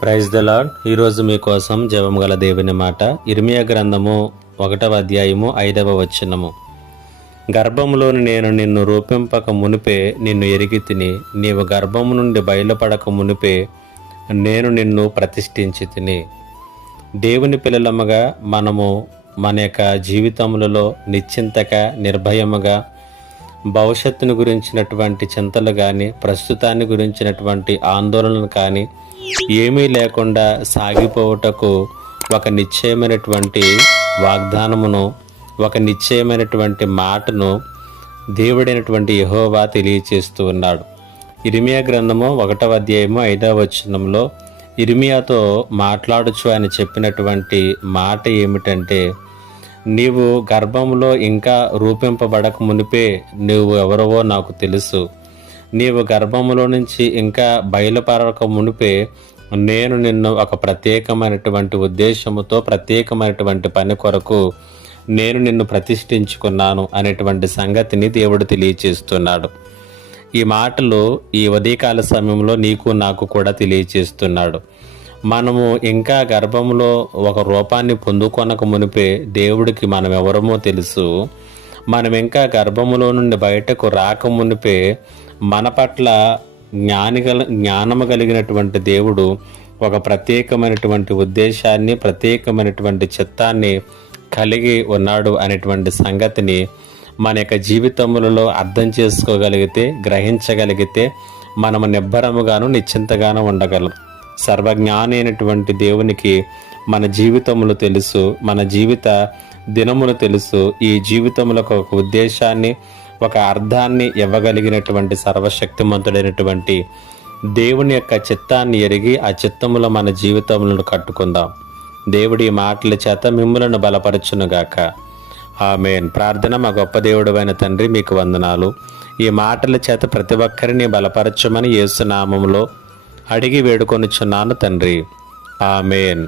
Praise the lord. ఈరోజు మీకోసం జపం గల దేవుని మాట ఇర్మియా గ్రంథము 1వ అధ్యాయము 5వ వచనము. గర్భములోని నేను నిన్ను రూపింపక మునిపే నిన్ను ఎరిగి తిని, నీవు గర్భము నుండి బయలుపడక మునిపే నేను నిన్ను ప్రతిష్ఠించి తిని. దేవుని పిల్లలమ్మగా మనము మన యొక్క జీవితములలో నిశ్చింతగా నిర్భయముగా భవిష్యత్తును గురించినటువంటి చింతలు కానీ, ప్రస్తుతాన్ని గురించినటువంటి ఆందోళనలు కానీ ఏమీ లేకుండా సాగిపోవుటకు ఒక నిశ్చయమైనటువంటి వాగ్దానమును, ఒక నిశ్చయమైనటువంటి మాటను దేవుడైనటువంటి యెహోవా తెలియచేస్తూ ఉన్నాడు. ఇర్మియా గ్రంథము 1వ అధ్యాయము 5వ వచనంలో ఇర్మియాతో మాట్లాడుచు ఆయన చెప్పినటువంటి మాట ఏమిటంటే, నీవు గర్భంలో ఇంకా రూపింపబడక మునిపే నువ్వు ఎవరవో నాకు తెలుసు. నీవు గర్భములో నుంచి ఇంకా బయలుపరక మునిపే నేను నిన్ను ఒక ప్రత్యేకమైనటువంటి ఉద్దేశముతో, ప్రత్యేకమైనటువంటి పని కొరకు నేను నిన్ను ప్రతిష్ఠించుకున్నాను అనేటువంటి సంగతిని దేవుడు తెలియచేస్తున్నాడు. ఈ మాటలు ఈ ఉదయకాల సమయంలో నీకు నాకు కూడా తెలియచేస్తున్నాడు. మనము ఇంకా గర్భంలో ఒక రూపాన్ని పొందుకొనక మునిపే దేవుడికి మనం ఎవరమో తెలుసు. మనం ఇంకా గర్భములో నుండి బయటకు రాక మునిపే మన పట్ల జ్ఞానము కలిగినటువంటి దేవుడు ఒక ప్రత్యేకమైనటువంటి ఉద్దేశాన్ని, ప్రత్యేకమైనటువంటి చిత్తాన్ని కలిగి ఉన్నాడు అనేటువంటి సంగతిని మన యొక్క జీవితములలో అర్థం చేసుకోగలిగితే, గ్రహించగలిగితే మనము నిబ్బరముగాను నిశ్చింతగాను ఉండగలం. సర్వజ్ఞాని అయినటువంటి దేవునికి మన జీవితములు తెలుసు, మన జీవిత దినములు తెలుసు. ఈ జీవితములకు ఒక ఉద్దేశాన్ని, ఒక అర్థాన్ని ఇవ్వగలిగినటువంటి సర్వశక్తిమంతుడైనటువంటి దేవుని యొక్క చిత్తాన్ని ఎరిగి ఆ చిత్తములో మన జీవితములను కట్టుకుందాం. దేవుడి మాటల చేత మిమ్ములను బలపరచునుగాక. ఆమేన్. ప్రార్థన. మా గొప్ప దేవుడైన తండ్రి, మీకు వందనాలు. ఈ మాటల చేత ప్రతి ఒక్కరిని బలపరచమని యేసు నామములో అడిగి వేడుకొనుచున్నాను తండ్రి. ఆమేన్.